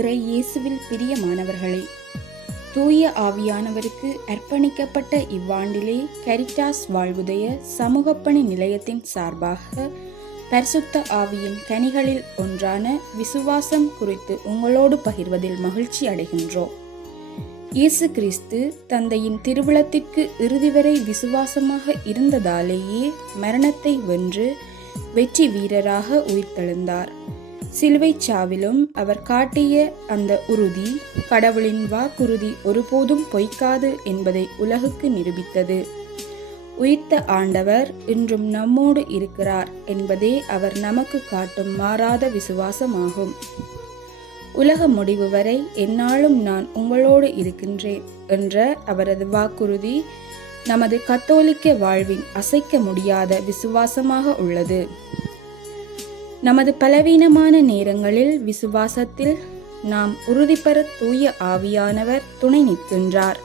இறை இயேசுவில் பிரியமானவர்களே, தூய ஆவியானவருக்கு அர்ப்பணிக்கப்பட்ட இவ்வாண்டிலே கரிட்டாஸ் வாழ்வுதய சமூகப்பணி நிலையத்தின் சார்பாக பரிசுத்த ஆவியின் கனிகளில் ஒன்றான விசுவாசம் குறித்து உங்களோடு பகிர்வதில் மகிழ்ச்சி அடைகின்றோம். இயேசு கிறிஸ்து தந்தையின் திருவுளத்திற்கு இறுதி வரை விசுவாசமாக இருந்ததாலேயே மரணத்தை வென்று வெற்றி வீரராக உயிர்த்தெழுந்தார். சிலுவைச் சாவிலும் அவர் காட்டிய அந்த உறுதி, கடவுளின் வாக்குறுதி ஒருபோதும் பொய்க்காது என்பதை உலகுக்கு நிரூபித்தது. உயிர்த்த ஆண்டவர் இன்றும் நம்மோடு இருக்கிறார் என்பதே அவர் நமக்கு காட்டும் மாறாத விசுவாசமாகும். உலக முடிவு வரை எந்நாளும் நான் உங்களோடு இருக்கின்றேன் என்ற அவரது வாக்குறுதி நமது கத்தோலிக்க வாழ்வின் அசைக்க முடியாத விசுவாசமாக உள்ளது. நமது பலவீனமான நேரங்களில் விசுவாசத்தில் நாம் உறுதி பெற தூய ஆவியானவர் துணை நிற்கின்றார்.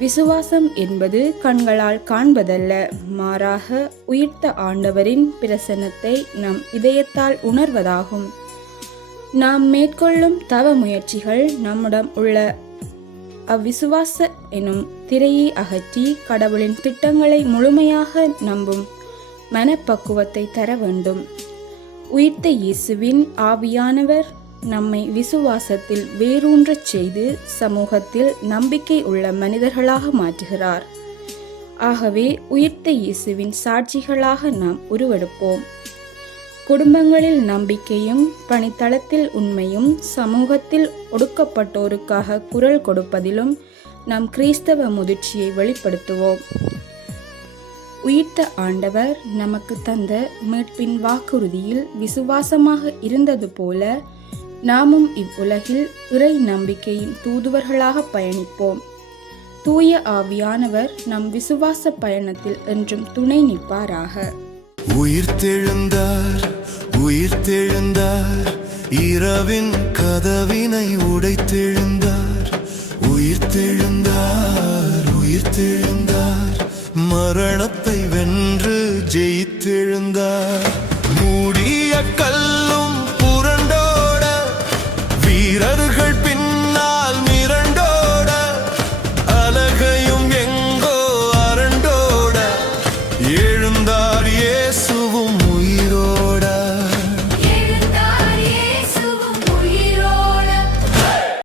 விசுவாசம் என்பது கண்களால் காண்பதல்ல, மாறாக உயிர்த்த ஆண்டவரின் பிரசன்னத்தை நம் இதயத்தால் உணர்வதாகும். நாம் மேற்கொள்ளும் தவ முயற்சிகள் நம்மிடம் உள்ள அவ்விசுவாச எனும் திரையை அகற்றி கடவுளின் திட்டங்களை முழுமையாக நம்பும் மனப்பக்குவத்தை தர வேண்டும். உயிர்த்த இயேசுவின் ஆவியானவர் நம்மை விசுவாசத்தில் வேரூன்றச் செய்து சமூகத்தில் நம்பிக்கை உள்ள மனிதர்களாக மாற்றுகிறார். ஆகவே உயிர்த்த இயேசுவின் சாட்சிகளாக நாம் உருவெடுப்போம். குடும்பங்களில் நம்பிக்கையும், பணித்தளத்தில் உண்மையும், சமூகத்தில் ஒடுக்கப்பட்டோருக்காக குரல் கொடுப்பதிலும் நம் கிறிஸ்தவ முதிர்ச்சியை வெளிப்படுத்துவோம். உயிர்த்த ஆண்டவர் நமக்கு தந்த மீட்பின் வாக்குறுதியில் விசுவாசமாக இருந்தது போல நாமும் இவ்வுலகில் இறை நம்பிக்கையின் தூதுவர்களாக பயணிப்போம். தூய ஆவியானவர் நம் விசுவாச பயணத்தில் என்றும் துணை நிற்பாராக. உயிர்த்தெழுந்தார், உயிர்த்தெழுந்தார், இரவின் கதவினை உடைத்தெழுந்தார். உயிர்த்தெழுந்தார், உயிர்த்தெழுந்தார், மரணத்தை வென்று ஜெயித்தெழுந்தார். மூடிய கல்